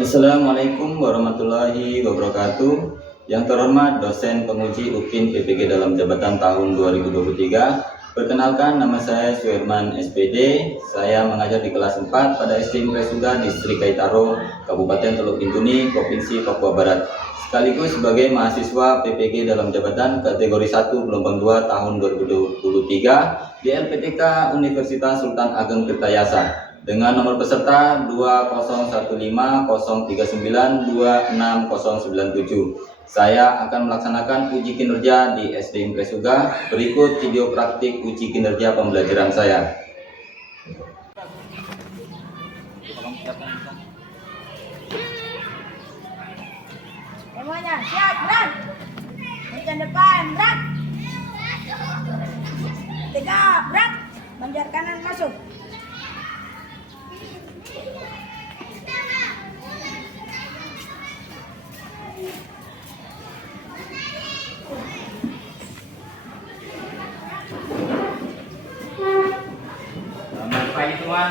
Assalamualaikum warahmatullahi wabarakatuh. Yang terhormat dosen penguji UKIN PPG dalam jabatan tahun 2023. Perkenalkan, nama saya Suherman SPD. Saya mengajar di kelas 4 pada SD Impresuda Distrik Kaitaro, Kabupaten Teluk Bintuni, Provinsi Papua Barat. Sekaligus sebagai mahasiswa PPG dalam jabatan kategori 1 gelombang 2 tahun 2023 di LPTK Universitas Sultan Ageng Tirtayasa dengan nomor peserta 201503926097. Saya akan melaksanakan uji kinerja di SD Impresuda. Berikut video praktik uji kinerja pembelajaran saya. Semuanya siap, berat. Meja depan, berat. Tiga, berat. Manjat kanan masuk. Selamat pagi semua.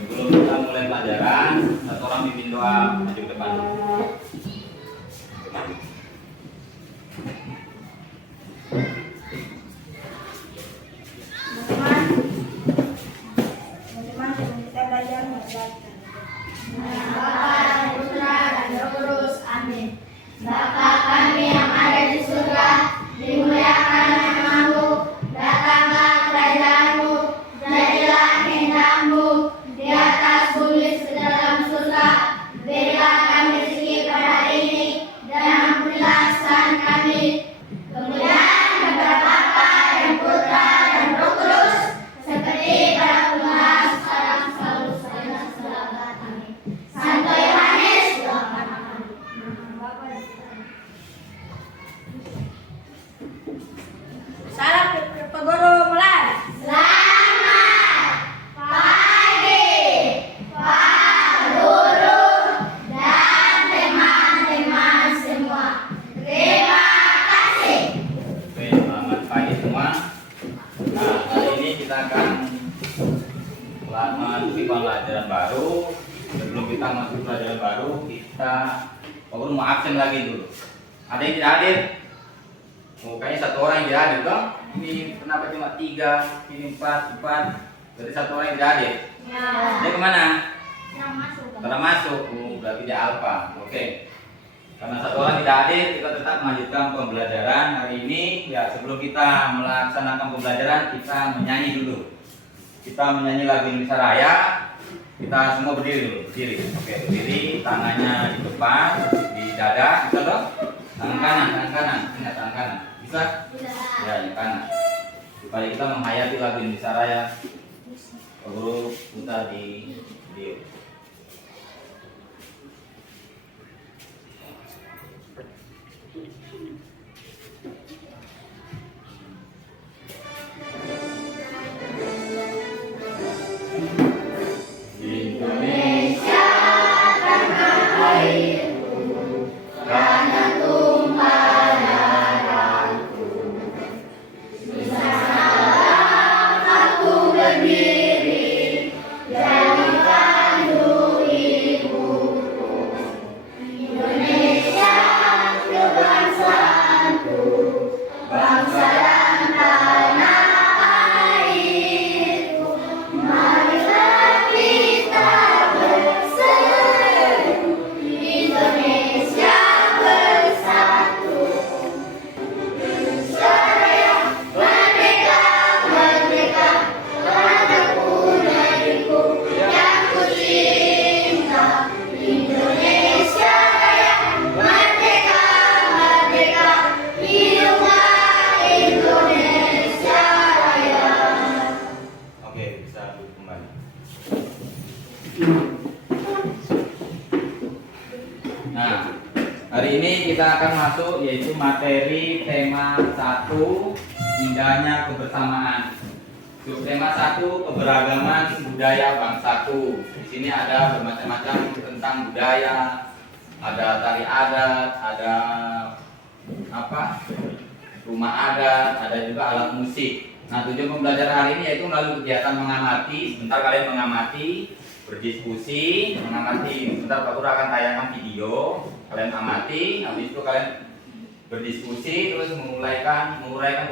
Sebelum kita mulai pelajaran, satu orang mimpin doa maju ke depan. Teman-teman, sebelum kita belajar membaca. Bapa dan Putra dan Roh Kudus. Amin. Bapa kami yang ada di surga, dimuliakan namamu, datanglah kerajaanmu, jadilah kehendakmu di atas bumi seperti dalam surga. Berilah kami rezeki pada hari ini, dan ampunilah kesalahan kami. Kemuliaan kepada Bapa dan Putra dan Roh Kudus, seperti pada permulaan, sekarang, selalu, selama-lamanya. Amin. Santo Yohanes, doakan kami. Salam Pak Guru, mulai. Selamat pagi, Pak Guru dan teman-teman semua. Terima kasih. Oke, selamat pagi semua. Nah, kali ini kita akan masuki pelajaran baru. Sebelum kita masuk pelajaran baru, kita Guru mau absen lagi dulu. Ada yang tidak hadir? Oh, kayaknya satu orang yang tidak hadir, toh? Ini kenapa cuma 3, ini 4. Jadi satu orang yang tidak hadir. Ya. Dia kemana? Yang masuk. Telah masuk. Oh, berarti dia alfa. Oke. Karena satu orang tidak hadir, kita tetap melanjutkan pembelajaran hari ini. Ya, sebelum kita melaksanakan pembelajaran, kita menyanyi dulu. Kita menyanyi lagu Indonesia Raya. Kita semua berdiri dulu, berdiri. Oke, berdiri, tangannya di depan, di dada, bisa dong? Tangan kanan, ingat tangan kanan. Bisa? Tidak. Ya, yang kanan. Supaya kita menghayati lagu Indonesia Raya. Guru putar di video. Indonesia tanah airku, karena tumpah darahku. Di sanalah aku berdiri, jadi tandu ibuku. Indonesia kebangsaanku, bangsa dan tanah airku. Marilah kita berseru, Indonesia bersatu. Indonesia Raya, merdeka, merdeka, tanahku negeriku yang ku cinta. Indonesia Raya, merdeka, merdeka, hiduplah Indonesia Raya. Oke, bisa duduk kembali. Nah, hari ini kita akan masuk yaitu materi tema 1, indahnya kebersamaan. Subtema 1, keberagaman budaya bangsaku. Di sini ada bermacam-macam tentang budaya, ada tari adat, ada rumah adat, ada juga alat musik. Nah, tujuan pembelajaran hari ini yaitu melalui kegiatan mengamati. Sebentar kalian mengamati, berdiskusi, mengamati. Sebentar Pak Guru akan tayangkan video, kalian amati, habis itu kalian berdiskusi, terus menguraikan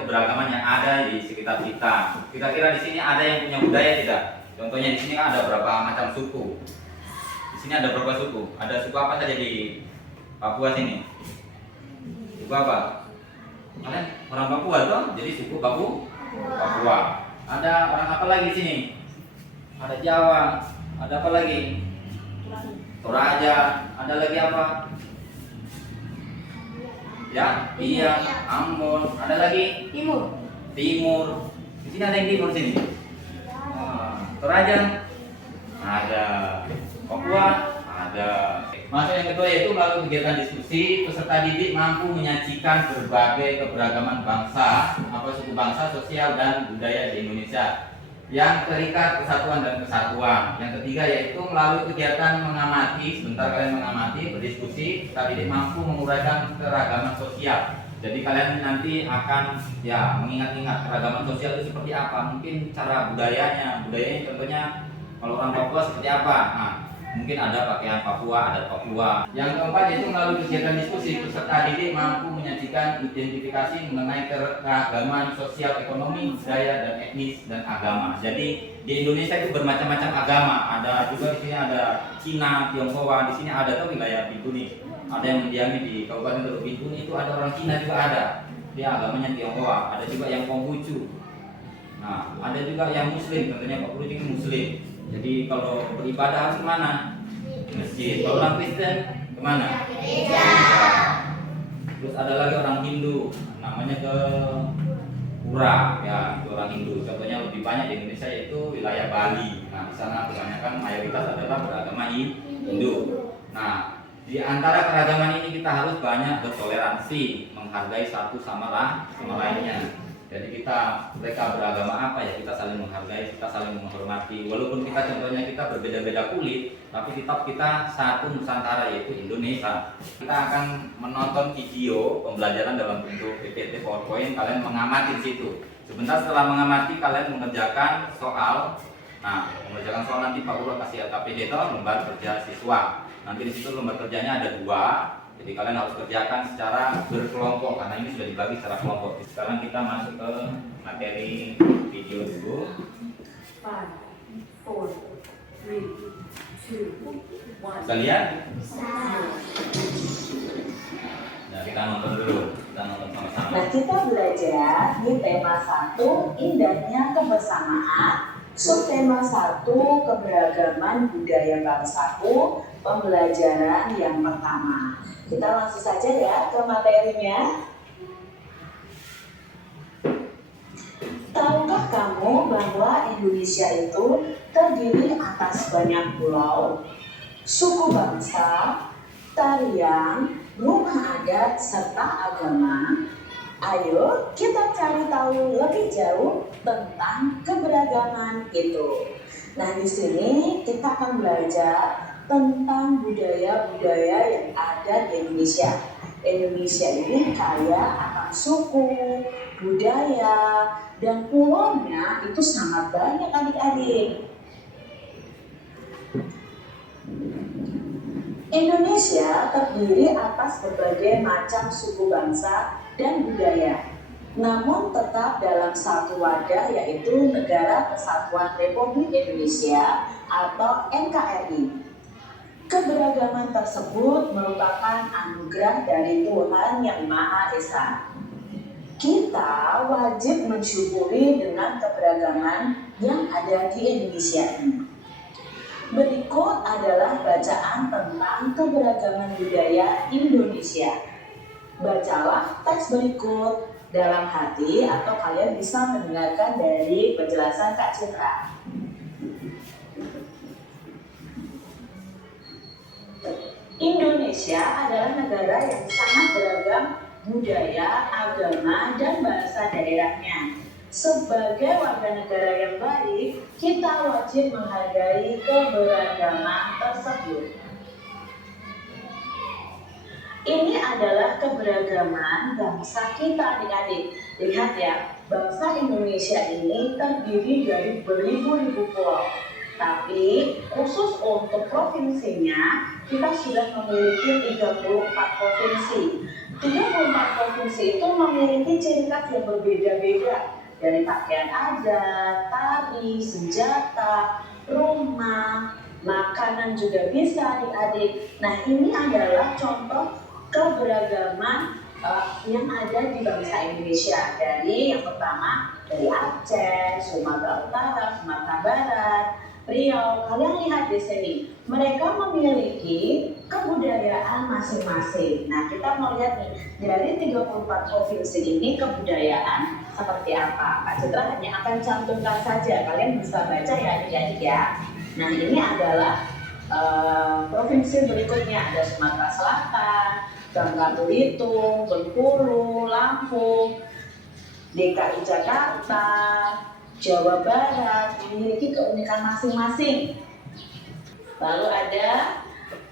keberagaman yang ada di sekitar kita. Kira-kira di sini ada yang punya budaya tidak? Contohnya di sini kan ada berapa macam suku. Di sini ada berapa suku? Ada suku apa saja di Papua sini? Suku apa? Kalian orang Papua toh? Jadi suku Papua. Ada orang apa lagi di sini? Ada Jawa. Ada apa lagi? Toraja. Ada lagi apa? Ya, iya, Ambon. Ada lagi? Timur. Timur. Di sini ada yang timur sini. Toraja. Ada. Papua. Ada. Masuk yang kedua yaitu melalui kegiatan diskusi, peserta didik mampu menyajikan berbagai keberagaman bangsa, suku bangsa, sosial dan budaya di Indonesia yang terikat kesatuan dan kesatuan. Yang ketiga yaitu melalui kegiatan mengamati, sebentar kalian mengamati, berdiskusi, peserta didik mampu menguraikan keragaman sosial. Jadi kalian nanti akan mengingat-ingat keragaman sosial itu seperti apa, mungkin cara budayanya contohnya kalau orang Papua seperti apa. Nah, mungkin ada pakaian Papua, adat Papua. Yang keempat yaitu melalui kegiatan diskusi, peserta didik mampu menyajikan identifikasi mengenai keragaman sosial, ekonomi, budaya, dan etnis dan agama. Jadi di Indonesia itu bermacam-macam agama. Ada juga di sini ada Cina, Tionghoa. Di sini ada tuh wilayah Bintuni. Ada yang mendiami di Kabupaten Teluk Bintuni itu ada orang Cina juga ada. Dia agamanya Tionghoa. Ada juga yang Konghucu. Nah, ada juga yang Muslim. Contohnya Pak Guru ini Muslim. Jadi kalau beribadah harus kemana? Masjid. Kalau orang Kristen kemana? Gereja. Terus ada lagi orang Hindu, namanya ke Pura, ya itu orang Hindu. Contohnya lebih banyak di Indonesia yaitu wilayah Bali. Nah di sana kebanyakan mayoritas adalah beragama Hindu. Nah di antara keragaman ini kita harus banyak bertoleransi, menghargai satu sama lainnya. Jadi mereka beragama apa ya, kita saling menghargai, kita saling menghormati. Walaupun kita contohnya kita berbeda-beda kulit, tapi tetap kita satu Nusantara yaitu Indonesia. Kita akan menonton video pembelajaran dalam bentuk PPT PowerPoint, kalian mengamati di situ. Sebentar setelah mengamati kalian mengerjakan soal. Nah, mengerjakan soal nanti Pak Guru kasih LKPD itu lembar kerja siswa. Nanti di situ lembar kerjanya ada 2. Jadi kalian harus kerjakan secara berkelompok karena ini sudah dibagi secara kelompok. Sekarang kita masuk ke materi video dulu. 5, 4, 3, 2, 1. Bisa lihat? Nah, kita nonton dulu. Kita nonton sama-sama. Nah, kita belajar di tema 1, indahnya kebersamaan. Subtema 1, keberagaman budaya bangsaku. Pembelajaran yang pertama. Kita langsung saja ya ke materinya. Tahukah kamu bahwa Indonesia itu terdiri atas banyak pulau, suku bangsa, tarian, rumah adat, serta agama? Ayo kita cari tahu lebih jauh tentang keberagaman itu. Nah, di sini kita akan belajar tentang budaya-budaya yang ada di Indonesia. Indonesia ini kaya akan suku, budaya, dan pulaunya itu sangat banyak adik-adik. Indonesia terdiri atas berbagai macam suku bangsa dan budaya, namun tetap dalam satu wadah yaitu Negara Kesatuan Republik Indonesia atau NKRI. Keberagaman tersebut merupakan anugerah dari Tuhan Yang Maha Esa. Kita wajib mensyukuri dengan keberagaman yang ada di Indonesia ini. Berikut adalah bacaan tentang keberagaman budaya Indonesia. Bacalah teks berikut dalam hati atau kalian bisa mendengarkan dari penjelasan Kak Citra. Indonesia adalah negara yang sangat beragam budaya, agama, dan bahasa daerahnya. Sebagai warga negara yang baik, kita wajib menghargai keberagaman tersebut. Ini adalah keberagaman bangsa kita adik-adik. Lihat ya, bangsa Indonesia ini terdiri dari beribu-ribu pulau. Tapi khusus untuk provinsinya, kita sudah memiliki 34 provinsi. 34 provinsi itu memiliki ciri khas yang berbeda-beda. Dari pakaian adat, tari, senjata, rumah, makanan juga bisa adik-adik. Nah, ini adalah contoh keberagaman yang ada di bangsa Indonesia. Dari yang pertama dari Aceh, Sumatera Utara, Sumatera Barat, Riau. Kalian lihat di sini, mereka memiliki kebudayaan masing-masing. Nah, kita mau lihat nih, dari 34 provinsi ini kebudayaan seperti apa. Kak Citra hanya akan cantumkan saja, kalian bisa baca ya adik-adik ya. Nah, ini adalah provinsi berikutnya, ada Sumatera Selatan, Bangka Belitung, Bengkulu, Lampung, DKI Jakarta, Jawa Barat, memiliki keunikan masing-masing. Lalu ada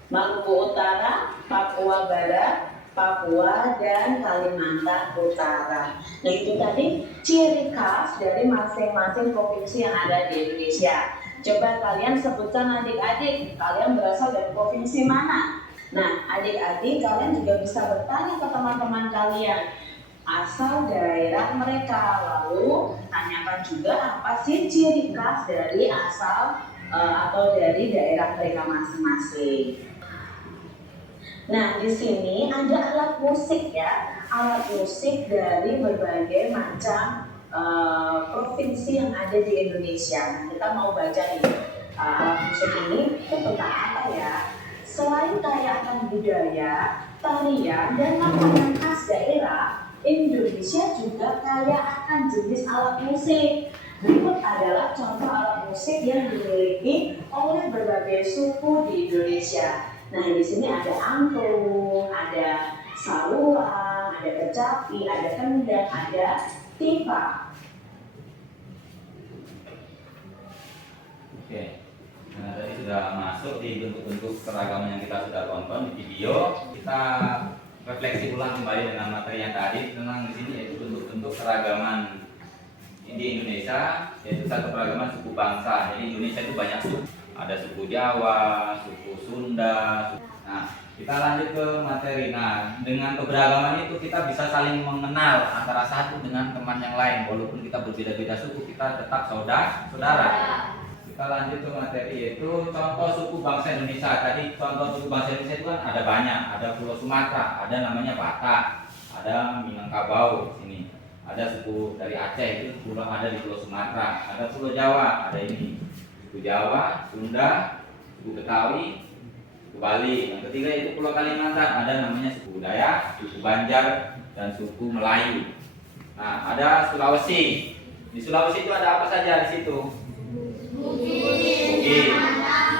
Maluku Utara, Papua Barat, Papua, dan Kalimantan Utara. Nah, itu tadi ciri khas dari masing-masing provinsi yang ada di Indonesia. Coba kalian sebutkan adik-adik, kalian berasal dari provinsi mana? Nah, adik-adik kalian juga bisa bertanya ke teman-teman kalian asal daerah mereka, lalu tanyakan juga apa sih ciri khas dari asal atau dari daerah mereka masing-masing. Nah, di sini ada alat musik ya, alat musik dari berbagai macam provinsi yang ada di Indonesia. Nah, kita mau baca nih, alat musik ini itu tentang apa ya? Selain kaya akan budaya, tarian, dan makanan khas daerah, Indonesia juga kaya akan jenis alat musik. Berikut adalah contoh alat musik yang dimiliki oleh berbagai suku di Indonesia. Nah, di sini ada angklung, ada saluang, ada kecapi, ada kendang, ada tipa. Oke. Nah, tadi sudah masuk di bentuk-bentuk keragaman yang kita sudah tonton di video. Kita refleksi ulang kembali dengan materi yang tadi tentang di sini, yaitu bentuk-bentuk keragaman di Indonesia, yaitu satu keragaman suku bangsa. Jadi Indonesia itu banyak suku. Ada suku Jawa, suku Sunda. Nah, kita lanjut ke materi. Nah, dengan keberagaman itu kita bisa saling mengenal antara satu dengan teman yang lain. Walaupun kita berbeda-beda suku, kita tetap saudara. Kita lanjut ke materi, yaitu contoh suku bangsa Indonesia. Tadi contoh suku bangsa Indonesia itu kan ada banyak. Ada Pulau Sumatera, ada namanya Batak, ada Minangkabau sini. Ada suku dari Aceh, itu pulau ada di Pulau Sumatera. Ada Pulau Jawa, ada ini suku Jawa, Sunda, suku Betawi, suku Bali. Yang ketiga itu Pulau Kalimantan, ada namanya suku Dayak, suku Banjar, dan suku Melayu. Nah, ada Sulawesi. Di Sulawesi itu ada apa saja di situ? Bugis,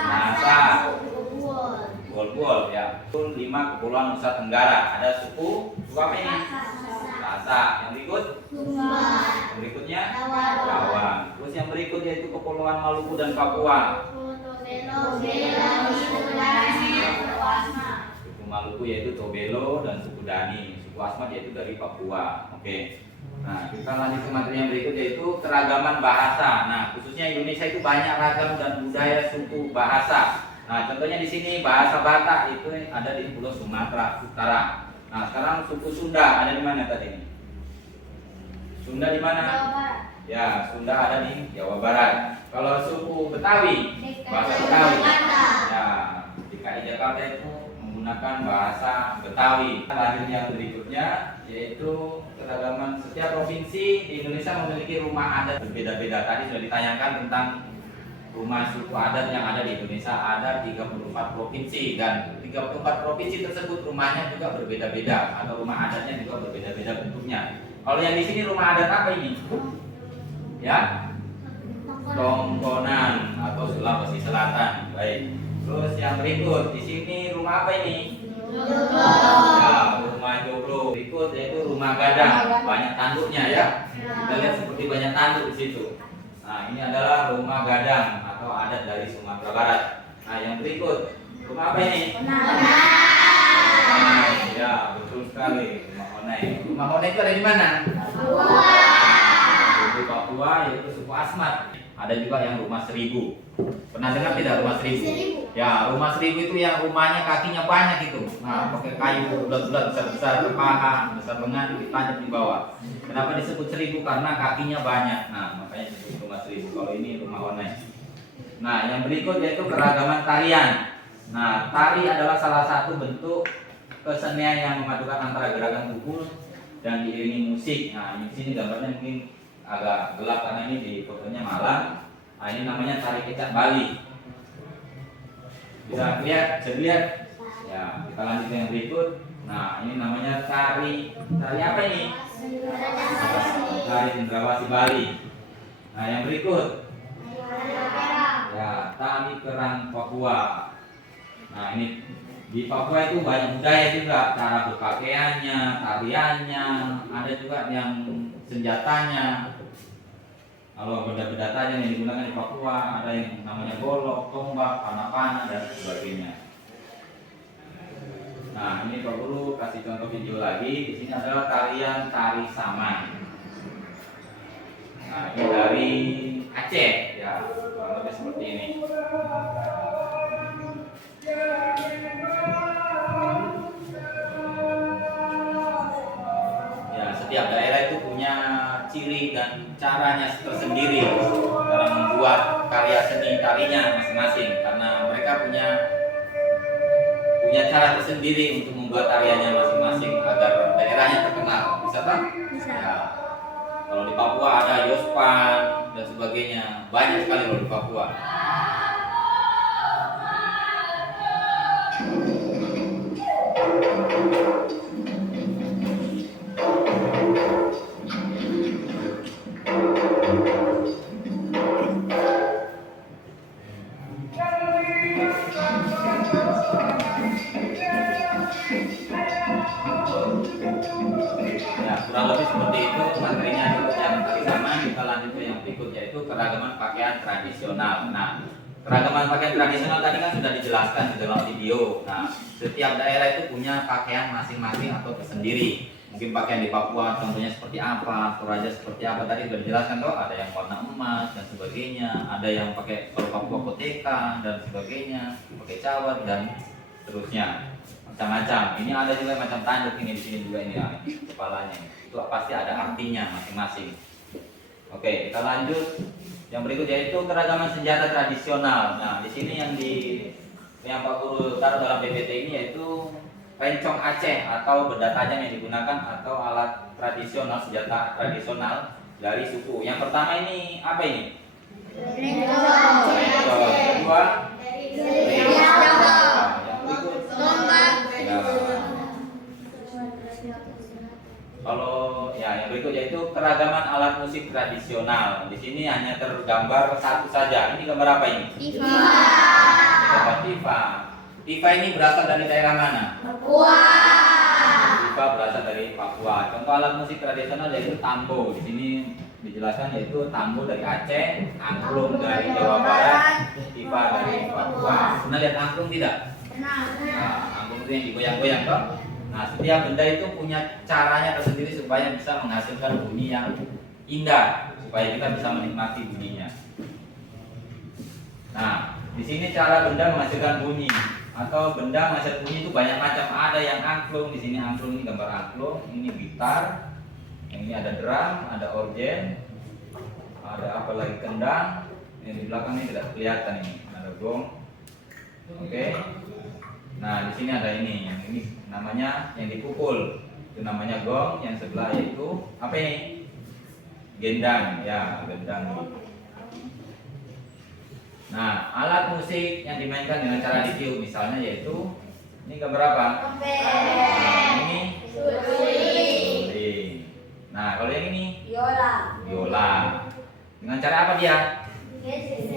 Nasa, Buol ya. 5 kepulauan Nusa Tenggara. Ada suku apa ini? Lasa. Yang berikutnya Jawa. Terus yang berikutnya itu kepulauan Maluku dan Papua. Suku Maluku yaitu Tobelo dan suku Dani. Suku Asmat yaitu dari Papua. Oke. Nah, kita lanjut ke materi yang berikut, yaitu keragaman bahasa. Nah, khususnya Indonesia itu banyak ragam dan budaya suku bahasa. Nah, contohnya di sini bahasa Batak itu ada di Pulau Sumatera Utara. Nah, sekarang suku Sunda ada di mana tadi? Sunda di mana? Ya, Sunda ada di Jawa Barat. Kalau suku Betawi, bahasa Betawi. Ya, DKI Jakarta itu menggunakan bahasa Betawi. Lanjut yang berikutnya, yaitu keragaman setiap provinsi di Indonesia memiliki rumah adat berbeda-beda. Tadi sudah ditanyakan tentang rumah suku adat yang ada di Indonesia. Ada 34 provinsi dan 34 provinsi tersebut rumahnya juga berbeda-beda atau rumah adatnya juga berbeda-beda bentuknya. Kalau yang di sini rumah adat apa ini? Ya, Tongkonan atau Sulawesi Selatan. Baik. Terus yang berikut di sini rumah apa ini? Ya, rumah joglo. Berikut yaitu rumah gadang, banyak tanduknya ya. Kita lihat seperti banyak tanduk di situ. Nah, ini adalah rumah gadang atau adat dari Sumatera Barat. Nah, yang berikut rumah apa ini? Ya, betul sekali, rumah Honai. Rumah Honai itu ada di mana? suku Papua yaitu suku Asmat. Ada juga yang rumah seribu. Pernah dengar tidak rumah seribu? Ya, rumah seribu itu yang rumahnya kakinya banyak itu. Nah, pakai kayu bulat-bulat besar-besar, paha, besar lengan, ditanjap di bawah. Kenapa disebut seribu? Karena kakinya banyak. Nah, makanya disebut rumah seribu. Kalau ini rumah online. Nah, yang berikut yaitu keragaman tarian. Nah, tari adalah salah satu bentuk kesenian yang memadukan antara gerakan tubuh dan diiringi musik. Nah, di sini gambarnya mungkin agak gelap karena ini di fotonya malam. Nah, ini namanya tari kecak Bali. Bisa lihat? Ya, kita lanjut yang berikut. Nah, ini namanya tari apa ini? Tari Cendrawasih Bali. Nah, yang berikut. Ya, tari kerang Papua. Nah, ini di Papua itu banyak budaya juga, cara berpakaiannya, tariannya, ada juga yang senjatanya. Kalau benda-benda tajam yang digunakan di Papua, ada yang namanya golok, tombak, panah-panah, dan sebagainya. Nah, ini Pak Guru kasih contoh video lagi. Di sini adalah tarian tari saman. Nah, ini dari Aceh, ya, kurang lebih seperti ini. Ya, setiap daerah itu punya ciri dan caranya tersendiri dalam membuat karya seni tarinya masing-masing, karena mereka punya cara tersendiri untuk membuat karyanya masing-masing agar daerahnya terkenal. Bisa Pak? Bisa. Ya. Kalau di Papua ada Yospan dan sebagainya, banyak sekali kalau di Papua. Ya, kurang lebih seperti itu materinya cukup yang tadi sama. Kita lanjut ke yang berikut yaitu keragaman pakaian tradisional. Nah, keragaman pakaian tradisional tadi kan sudah dijelaskan di dalam video. Nah, setiap daerah itu punya pakaian masing-masing atau tersendiri. Mungkin pakaian di Papua contohnya seperti apa, Toraja seperti apa, tadi sudah dijelaskan toh. Ada yang warna emas dan sebagainya, ada yang pakai kalau Papua koteka dan sebagainya, pakai cawat dan seterusnya, macam-macam. Ini ada juga macam tanduk ini, di sini juga ini ya, kepalanya. Itu pasti ada artinya masing-masing. Oke, kita lanjut. Yang berikut yaitu keragaman senjata tradisional. Nah, di sini yang Pak Guru taruh dalam PPT ini yaitu rencong Aceh atau benda tajam yang digunakan atau alat tradisional, senjata tradisional dari suku. Yang pertama ini apa ini? Rencong. Kedua? Yang berikut? Ya. Kalau yang berikut yaitu keragaman alat musik tradisional. Di sini hanya tergambar satu saja. Ini gambar apa ini? Gambar tifa. Tifa ini berasal dari daerah mana? Papua. Tifa berasal dari Papua. Contoh alat musik tradisional yaitu tambo. Di sini dijelaskan yaitu tambo dari Aceh, angklung dari Jawa Barat, tifa dari Papua. Pernah lihat angklung tidak? Nah, angklung itu yang digoyang-goyang toh. Nah, setiap benda itu punya caranya tersendiri supaya bisa menghasilkan bunyi yang indah, supaya kita bisa menikmati bunyinya. Nah, di sini cara benda menghasilkan bunyi atau benda menghasilkan bunyi itu banyak macam. Ada yang angklung, di sini angklung, ini gambar angklung, ini gitar, yang ini ada drum, ada organ, ada apa lagi kendang, yang di belakang ini tidak kelihatan ini, ada gong. Oke. Nah, di sini ada ini, yang ini namanya yang dipukul, itu namanya gong, yang sebelah yaitu apa ini? Gendang, ya, gendang. Nah, alat musik yang dimainkan dengan cara ditiup misalnya yaitu ini gambar apa? Nah, ini suling. Nah, kalau yang ini biola. Dengan cara apa dia?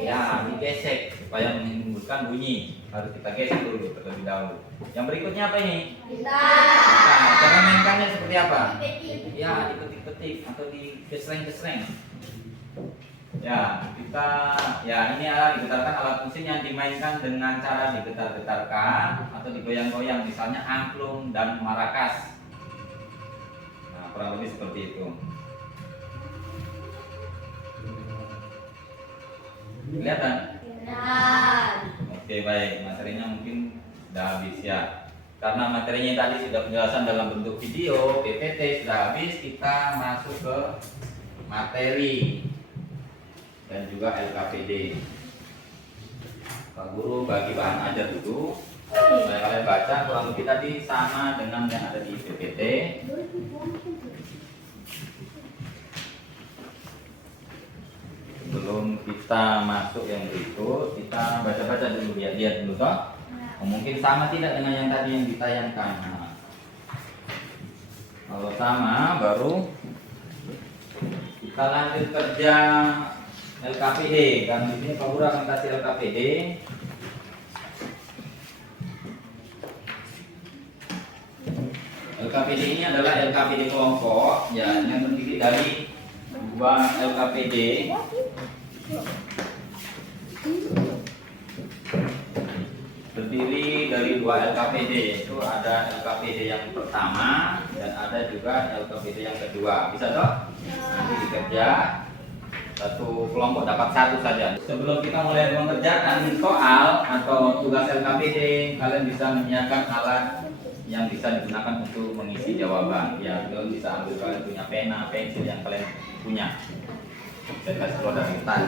Ya, digesek supaya menimbulkan bunyi. Harus kita gesek dulu terlebih dahulu. Yang berikutnya apa ini? Nah, cara mainkannya seperti apa? Ya, dipetik-petik atau digesreng-gesreng. Ya, ini digetarkan alat musik yang dimainkan dengan cara digetar-getarkan atau digoyang-goyang, misalnya angklung dan marakas. Nah, kurang lebih seperti itu. Kelihatan? Dan Oke, baik. Materinya mungkin sudah habis ya. Karena materinya tadi sudah penjelasan dalam bentuk video, PPT sudah habis, kita masuk ke materi dan juga LKPD. Pak Guru bagi bahan ajar dulu. Supaya kalian baca kurang lebih tadi sama dengan yang ada di PPT. Sebelum kita masuk yang berikut, kita baca-baca dulu, lihat dulu toh. Mungkin sama tidak dengan yang tadi yang ditayangkan. Nah, kalau sama, baru kita lanjut kerja LKPD. Karena di sini Pak Guru akan kasih LKPD. LKPD ini adalah LKPD kelompok, ya, yang terdiri dari 2 LKPD. Terdiri dari 2 LKPD, yaitu ada LKPD yang pertama dan ada juga LKPD yang kedua. Bisa toh? Nanti dikerja satu kelompok dapat 1 saja. Sebelum kita mulai mengerjakan soal atau tugas LKPD, kalian bisa menyiapkan alat yang bisa digunakan untuk mengisi jawaban. Ya, kalian bisa ambil, kalian punya pena, pensil yang kalian punya. Saya kasih keluar dari tas.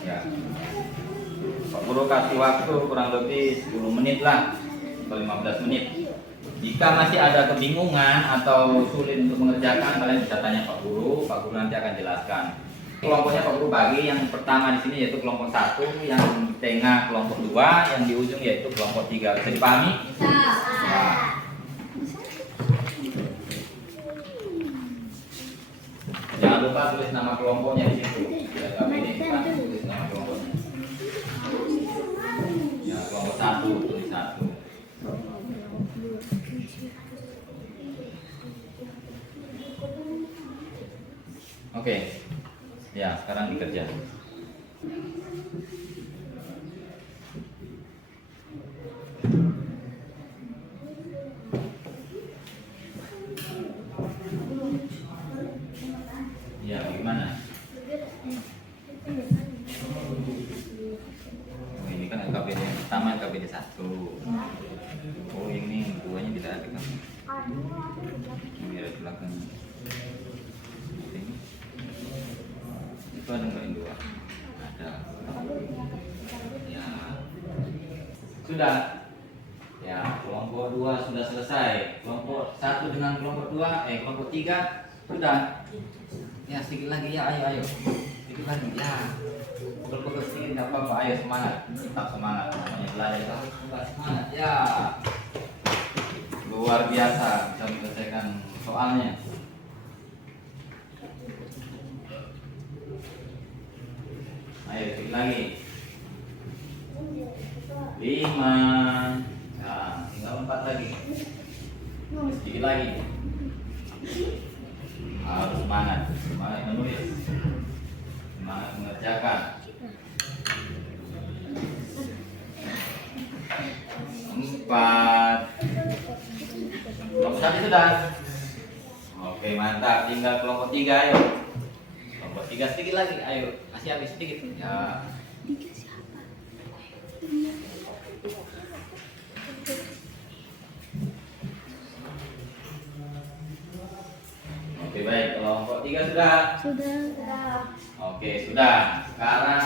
Ya. Pak Guru kasih waktu kurang lebih 10 menit lah atau 15 menit. Jika masih ada kebingungan atau sulit untuk mengerjakan, kalian bisa tanya Pak Guru. Pak Guru nanti akan jelaskan. Kelompoknya Pak Guru bagi, yang pertama di sini yaitu kelompok 1, yang di tengah kelompok 2, yang di ujung yaitu kelompok 3. Bisa dipahami? Nah. Jangan lupa tulis nama kelompoknya di situ. LKPD kita tulis nama kelompoknya. Ya, kelompok 1 tulis 1. Oke. Ya, sekarang dikerja. Ya, gimana? Oh, ini kan LKPD yang pertama, LKPD 1. Oh, ini duanya tidak ada kan? Ini ada di belakang. Ini. Itu ada nggak yang 2? Ada. Ya. Sudah. Ya, kelompok 2 sudah selesai. Kelompok 1 dengan kelompok 2, kelompok 3 sudah. Ya, sedikit lagi ya, ayo. Sedikit lagi ya. Pukul-pukul sedikit nggak apa-apa, ayo semangat. Tetap semangat. Namanya belajar itu harus semangat. Ya. Luar biasa bisa menyelesaikan soalnya. Ayo sedikit lagi. 5. Nah, tinggal 4 lagi. Sedikit lagi. Harus semangat menulis, semangat mengerjakan. 4. Kelompok 1 sudah. Oke, mantap. Tinggal kelompok 3, ayo. Kelompok 3 sedikit lagi, ayo. Kasih habis sedikit. Ya. Oke, baik. Kelompok 3 sudah. Oke, sudah. Sekarang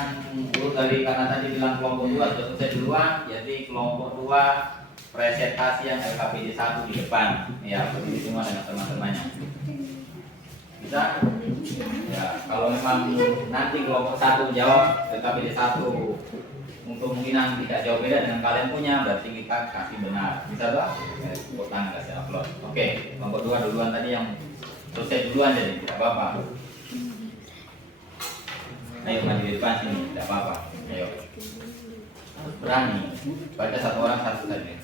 Guru karena tadi bilang kelompok 2 sudah selesai duluan, jadi kelompok 2 presentasi yang LKPD 1 di depan. Ya, berdiri semua dengan teman-temannya. Bisa? Ya, kalau memang nanti kelompok 1 jawab LKPD 1 untuk kemungkinan tidak jauh beda dengan kalian punya, berarti kita kasih benar. Bisa toh? Tepuk tangan, kasih upload. Oke, kelompok 2 duluan tadi yang selesai duluan, jadi tidak apa-apa. Ayo maju di depan sini, tidak apa-apa. Ayo. Harus berani. Baca satu orang satu saja.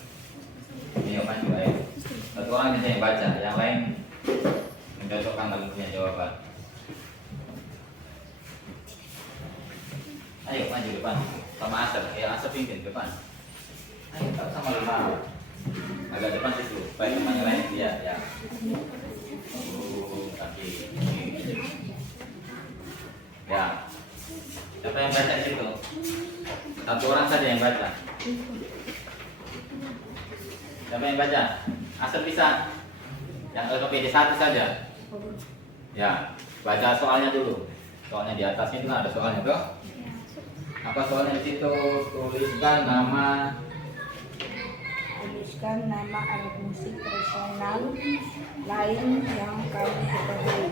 Ayo maju, ayo. Satu orang bisa yang baca, yang lain mencocokkan dalam punya jawaban. Ayo maju depan. Sama Asep, Asep pimpin depan. Ayo tak sama lima. Agak depan situ, supaya temannya lain lihat ya. Kaki. Ya. Siapa yang baca di situ? Satu orang saja yang baca. Siapa yang baca? Asal bisa. Yang LKPD 1 saja. Ya, baca soalnya dulu. Soalnya di atasnya itu ada soalnya tuh. Apa soalnya di situ? Tuliskan nama alat musik tradisional lain yang kami ketahui.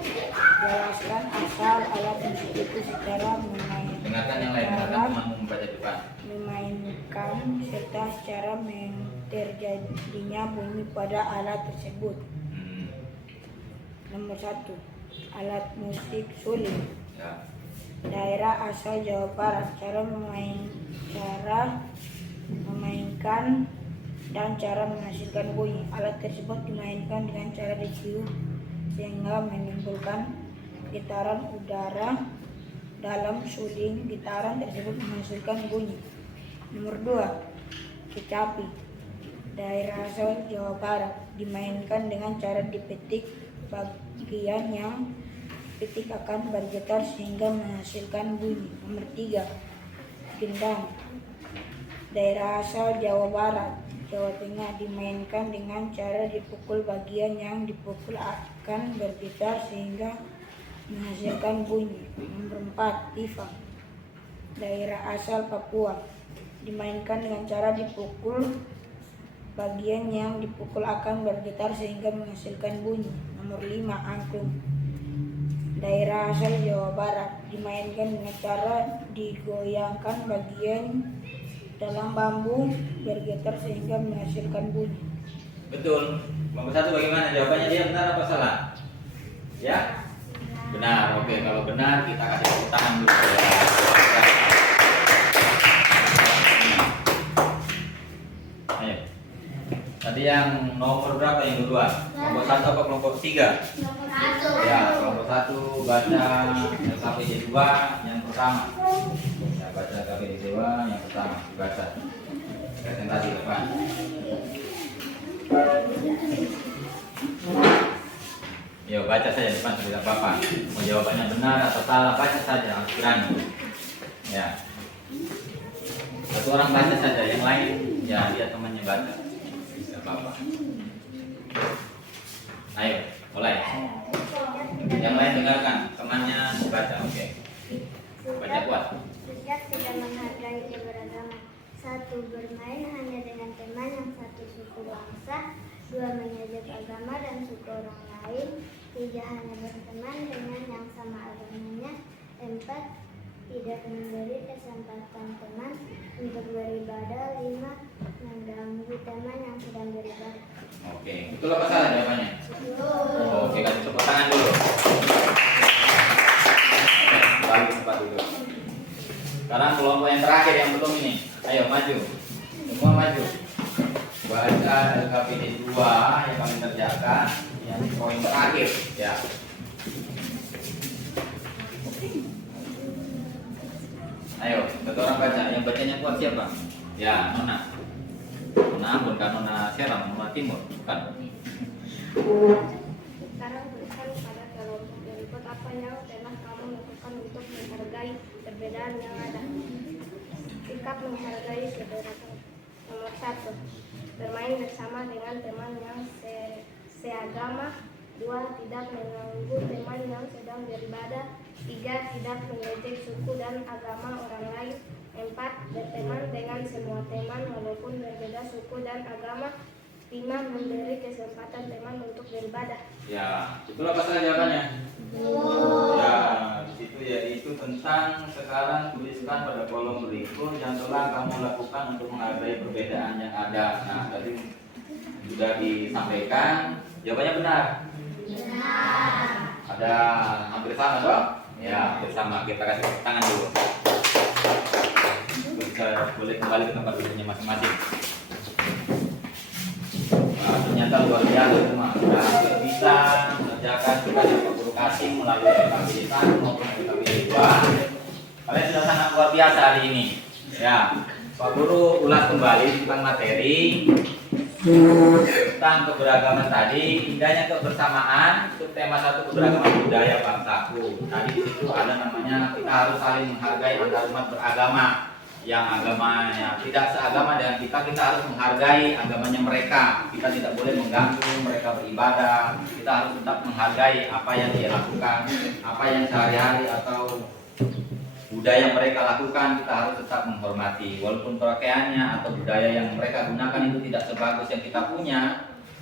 Jelaskan asal alat musik itu secara dengarkan yang lain, dengarkan temanmu membaca depan. memainkan serta secara terjadinya bunyi pada alat tersebut. Nomor 1. Alat musik suling. Ya. Daerah asal Jawa Barat. Cara memainkan dan cara menghasilkan bunyi. Alat tersebut dimainkan dengan cara ditiup sehingga menimbulkan getaran udara dalam suling. Getaran tersebut menghasilkan bunyi. Nomor 2. Kecapi. Daerah asal Jawa Barat. Dimainkan dengan cara dipetik bagian yang petik akan bergetar sehingga menghasilkan bunyi. Nomor 3. Gendang. Daerah asal Jawa Barat, Jawa Tengah. Dimainkan dengan cara dipukul bagian yang dipukul akan bergetar sehingga menghasilkan bunyi. Nomor 4. Tifang. Daerah asal Papua. Dimainkan dengan cara dipukul bagian yang dipukul akan bergetar sehingga menghasilkan bunyi. Nomor 5. Angklung. Daerah asal Jawa Barat. Dimainkan dengan cara digoyangkan bagian dalam bambu bergetar sehingga menghasilkan bunyi. Betul. Nomor 1 bagaimana? Jawabannya dia benar apa salah? Ya? Benar. Oke, kalau benar kita kasih tepuk tangan dulu. Ayo. Tadi yang nomor berapa yang kedua? Kelompok 1 apa kelompok 3? Nomor 1. Ya, kelompok 1 baca LKPD 2 yang pertama. Ya, baca LKPD 2 yang pertama dibaca. Presentasi depan. Yo, baca saja depan tidak apa-apa. Mau jawabannya benar atau salah baca saja, harus berani. Ya. Satu orang baca saja, yang lain ya lihat temannya baca. Bisa apa-apa. Ayo, mulai. Yang lain dengarkan, temannya baca, oke. Baca kuat. Sejak tidak menghargai keberagaman. 1. Bermain hanya dengan teman yang satu suku bangsa. 2. Mengejek agama dan suku orang lain. 3. Hanya berteman dengan yang sama agamanya. 4. Tidak memberi kesempatan teman untuk beribadah. 5. Mengganggu teman yang sedang beribadah. Oke, betul apa salah jawabannya? Oke, kasih tepuk tangan dulu. Oke, kembali ke tempat dulu. Sekarang kelompok yang terakhir yang belum ini. Ayo maju. Semua maju. Baca LKPD 2 yang kami kerjakan. Yang poin terakhir ya. Ayo, satu orang baca. Yang bacanya kuat siapa? Ya, Nona. Nona, bukan Nona Seram, Nona Timur, bukan? Sekarang berikan pada kelompok berikut apa yang telah kamu lakukan untuk menghargai perbedaan yang ada. Sikap menghargai saudara. Nomor 1. Bermain bersama dengan teman yang seagama. 2. Tidak mengganggu teman yang sedang beribadah. 3. Tidak mengejek suku dan agama orang lain. 4. Berteman dengan semua teman walaupun berbeda suku dan agama. 5. Memberi kesempatan teman untuk beribadah. Ya, itulah pasal jawabannya. Ya, di situ yaitu tentang sekarang tuliskan pada kolom berikut yang telah kamu lakukan untuk menghargai perbedaan yang ada. Nah, tadi sudah disampaikan, jawabannya benar. Benar. Ada hampir sama toh? Ya, hampir sama. Kita kasih tepuk tangan dulu. Bisa boleh kembali ke tempat duduknya masing-masing. Nah, ternyata luar biasa semua. Sudah bisa mengerjakan tugas yang Pak Guru kasih melalui LKPD 1 maupun LKPD 2. Kalian sudah sangat luar biasa hari ini. Ya, Pak Guru ulas kembali tentang materi Tentang keberagaman tadi, indahnya kebersamaan, subtema 1 keberagaman budaya bangsaku. Tadi di situ ada namanya kita harus saling menghargai antar umat beragama. Yang agamanya tidak seagama dengan kita harus menghargai agamanya mereka. Kita tidak boleh mengganggu mereka beribadah. Kita harus tetap menghargai apa yang dia lakukan, apa yang sehari-hari atau budaya mereka lakukan, kita harus tetap menghormati. Walaupun pakaiannya atau budaya yang mereka gunakan itu tidak sebagus yang kita punya,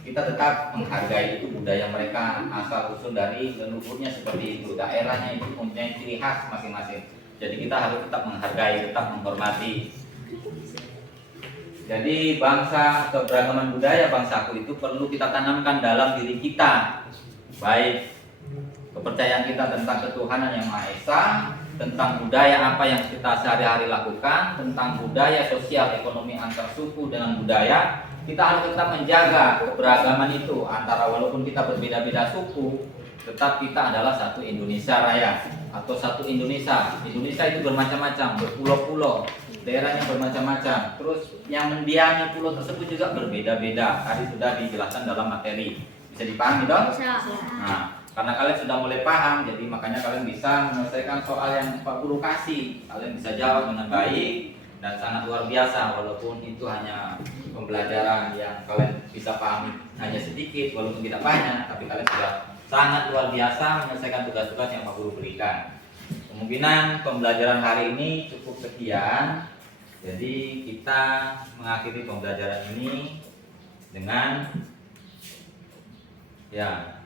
kita tetap menghargai itu budaya mereka, asal usul dari leluhurnya seperti itu. Daerahnya itu mempunyai ciri khas masing-masing. Jadi kita harus tetap menghargai, tetap menghormati. Jadi bangsa atau keberagaman budaya bangsaku itu perlu kita tanamkan dalam diri kita. Baik kepercayaan kita tentang ketuhanan yang Maha Esa, tentang budaya apa yang kita sehari-hari lakukan, tentang budaya sosial ekonomi antar suku dengan budaya, kita harus tetap menjaga keberagaman itu antara walaupun kita berbeda-beda suku, tetap kita adalah satu Indonesia Raya atau satu Indonesia. Indonesia itu bermacam-macam, berpulau-pulau, daerahnya bermacam-macam. Terus yang mendiami pulau tersebut juga berbeda-beda. Tadi sudah dijelaskan dalam materi. Bisa dipahami dong? Nah, karena kalian sudah mulai paham, jadi makanya kalian bisa menyelesaikan soal yang Pak Guru kasih. Kalian bisa jawab dengan baik dan sangat luar biasa, walaupun itu hanya pembelajaran yang kalian bisa pahami hanya sedikit, walaupun tidak banyak, tapi kalian sudah sangat luar biasa menyelesaikan tugas-tugas yang Pak Guru berikan. Kemungkinan pembelajaran hari ini cukup sekian. Jadi kita mengakhiri pembelajaran ini dengan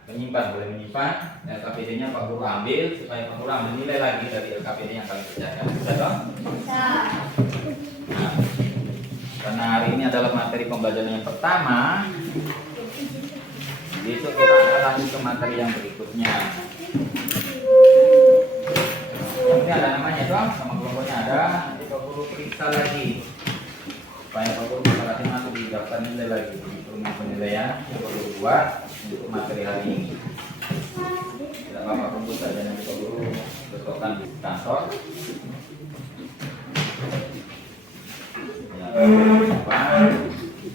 menyimpan, boleh menyimpan LKPD-nya Pak Guru ambil supaya Pak Guru ambil nilai lagi dari LKPD yang kalian kerjakan. Bisa dong? Bisa. Nah, karena hari ini adalah materi pembelajaran yang pertama, besok kita akan lanjut ke materi yang berikutnya. Ini ada namanya dong, sama kelompoknya ada. Nanti Pak Guru periksa lagi supaya Pak Guru bisa masuk di daftar nilai lagi di rumah penilaian yang Pak Guru buat untuk materi hari ini. Tidak apa-apa, kumpul saja nanti Pak Guru besokkan di kantor.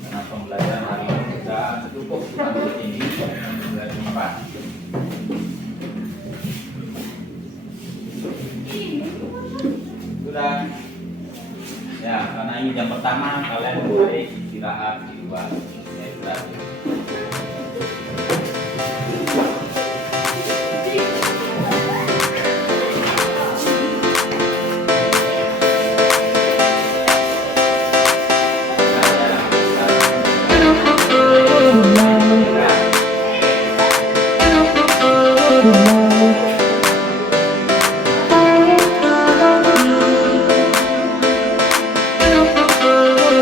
Karena pembelajaran hari ini sudah cukup sampai sini dari 4. Sudah. Ya, karena ini jam pertama, kalian boleh istirahat di luar. Ya, istirahat.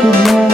Good morning.